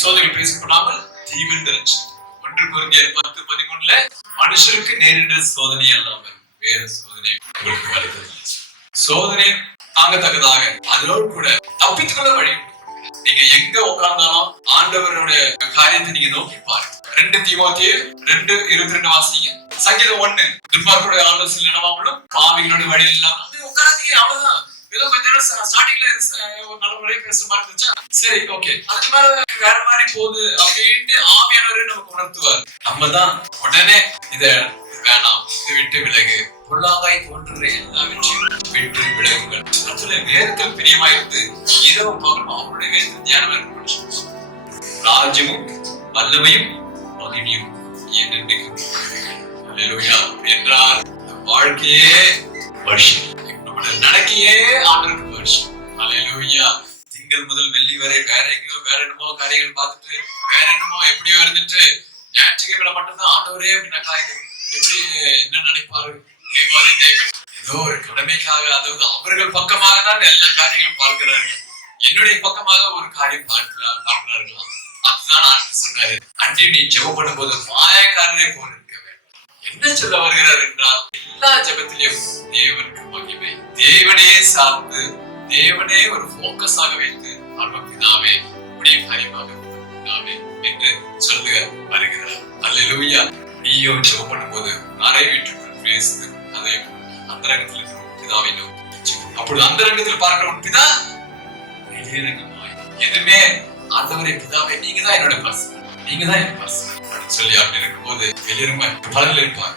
சோதனை பேசப்படாமல் தீவிர ரட்சணை. 1 கொரிந்தியர் 10:13 மனுஷருக்கு நேரிட சோதனை அல்லாமல் வேற சோதனை உங்களுக்கு வருகிறது. சோதனை தாங்கத்தக்கதாக அதோடு கூட தப்பித்துக்கொள்ள வழி. நீங்க எங்க உட்கார்ந்தாலும் ஆண்டவருடைய காரியத்தை நீங்க நோக்கி பாருங்க. 2 தீமோத்தேயு 2:22 வாசிங்க. சங்கீதம் 1 துன்மார்க்கருடைய ஆலோசனை நடவாமலும் பாவிகளுடைய வழி இல்லாம உட்காராதீங்க. அவ்வளவுதான். ஏதோ கொஞ்ச நேரம் ஸ்டார்டிங்ல ஒரு நல்ல முறையை பேசுற மாதிரி இருந்துச்சா, சரி ஓகே, அதுக்கு மேல வேற மாதிரி போகுது அப்படின்ட்டு ஆவியானவரே நமக்கு உணர்த்துவார். நம்ம தான் உடனே இத வேணாம், இதை விட்டு விலகு, பொல்லாங்காய் தோன்றுற எல்லாவற்றையும் விட்டு விலகுங்கள். அதுல வேதத்தில் பிரியமாயிருந்து இரவு பகலும் அவருடைய வேதத்தில் தியானம் இருக்கணும். ராஜ்யமும் வல்லமையும் மகிமையும் என்றென்றைக்கும் என்றார். வாழ்க்கையே வருஷம், நடக்கையே ஆண்டவருக்கு வருஷம். அல்லேலூயா. திங்கள் முதல் வெள்ளி வரை வேற எங்கேயோ வேற என்னமோ காரியங்கள் பார்த்துட்டு வேற என்னமோ எப்படியோ இருந்துட்டு ஞாயிற்றுக்கிழமை மட்டும்தான் ஆண்டவரே அப்படின்னாக்கா எப்படி என்ன நினைப்பாரு? ஏதோ ஒரு கடமைக்காக, அதாவது அவர்கள் பக்கமாக தான் எல்லா காரியங்களும் பார்க்கிறார்கள், என்னுடைய பக்கமாக ஒரு காரியம் பார்க்கிறார்களா? அதுதான் ஆண்டு சொன்னாரு, அன்றி நீ ஜெபம் பண்ணும் போது மாயக்காரரை போல இருக்க வேண்டும். என்ன சொல்ல வருகிறார் என்றால், எல்லா ஜெபத்திலையும் தேவனுக்கு மகிமை, தேவனையே சார்ந்து தேவனே ஒரு போக்கஸாக வைத்து பிதாவே உடைய காரியமாக பிதாவே என்று சொல்லுக வருகிறார். அல்லேலூயா. நீயோ ஜெபம் பண்ணும் போது அறை வீட்டுக்குள் பேசுது, அதை அந்தரங்கத்தில் பிதாவை நோக்கி, அப்பொழுது அந்தரங்கத்தில் பார்க்கிற பிதா வெளியரங்கமாய் எதுவுமே ஆண்டவரே பிதாவே நீங்க தான் என்னோட பர்சன், நீங்க தான் என் பர்சன் அப்படின்னு சொல்லி அப்படி இருக்கும் போது வெளியரங்கமா பலனில் இருப்பாங்க.